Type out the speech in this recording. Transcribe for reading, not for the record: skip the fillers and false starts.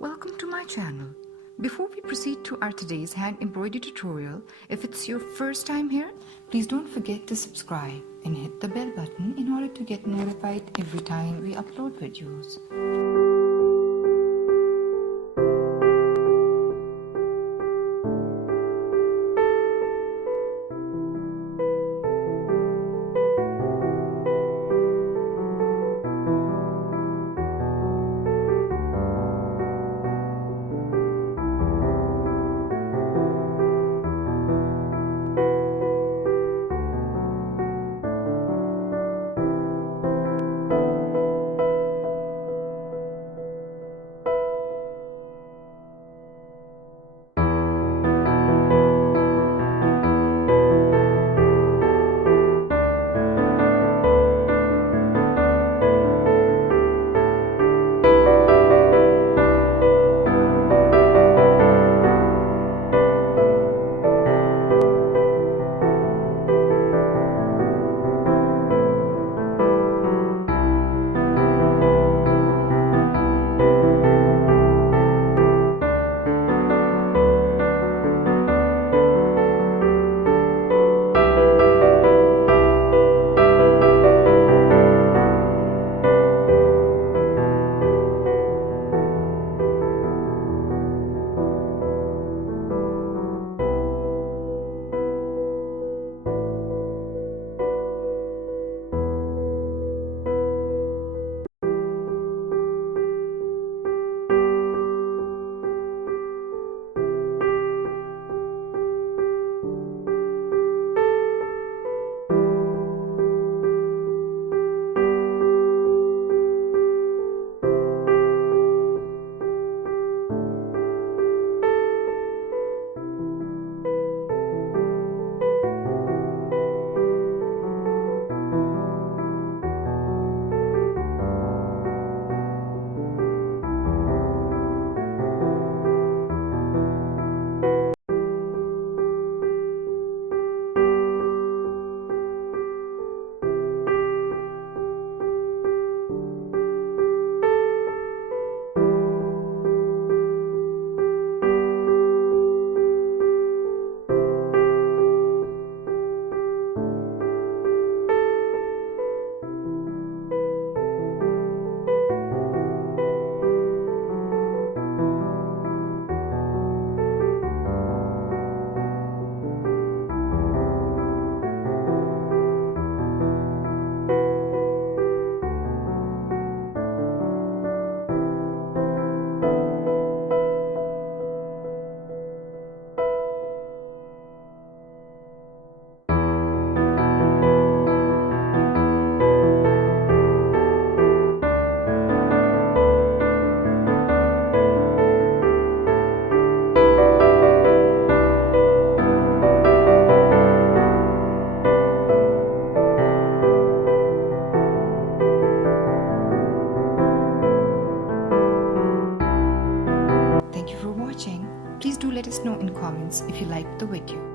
Welcome to my channel. Before we proceed to our today's hand embroidery tutorial, if it's your first time here, please don't forget to subscribe and hit the bell button in order to get notified every time we upload videos. Please do let us know in comments if you liked the video.